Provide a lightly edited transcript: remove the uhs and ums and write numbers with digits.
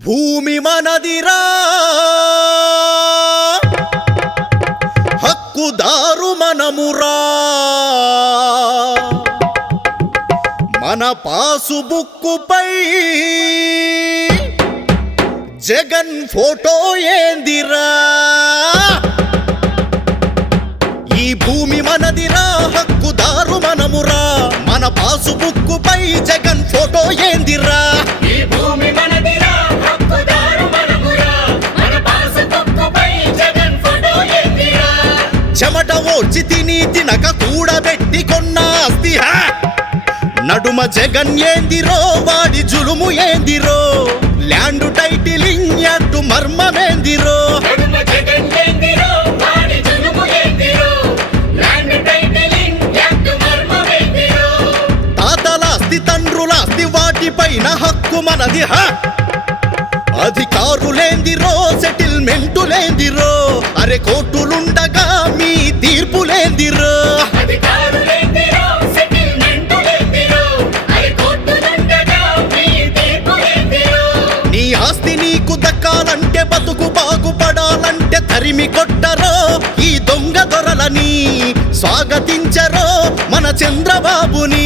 భూమి మనదిరా హక్కుదారు మనమురా మన పాసుబుక్కుపై జగన్ ఫోటో ఏందిరా ఈ భూమి మనదిరా హక్కుదారు మనమురా మన పాసుబుక్కుపై జగన్ ఫోటో ఏందిరా ఈ భూమి మనదిరా హక్కుదారు మనమురా మన పాసుబుక్కుపై జగన్ ఫోటో ఏందిరా చెమట ఓడ్చి తినక కూడబెట్టి కొన్న ఆస్తి నడుమ జగన్ ఏందిరో వాడి జులుము ఏందిరో ల్యాండ్ టైటిలింగ్ యాక్ట్ మర్మమేందిరో నడుమ జగన్ ఏందిరో వాడి జులుము ఏందిరో ల్యాండ్ టైటిలింగ్ యాక్ట్ మర్మమేందిరో తాతలాస్తి తండ్రులాస్తి వాటిపైన హక్కు మనది అధికారులేందిరో సెటిల్మెంటులేందిరో అరే కోర్టులుండగా మీ తీర్పులేందిరో అధికారులేందిరో సెటిల్మెంటులేందిరో అరే కోర్టులుండగా మీ తీర్పులేందిరో నీ ఆస్తి నీకు దక్కాలంటే బతుకు బాగుపడాలంటే తరిమి కొట్టరో ఈ దొంగ దొరలని స్వాగతించరో మన చంద్రబాబుని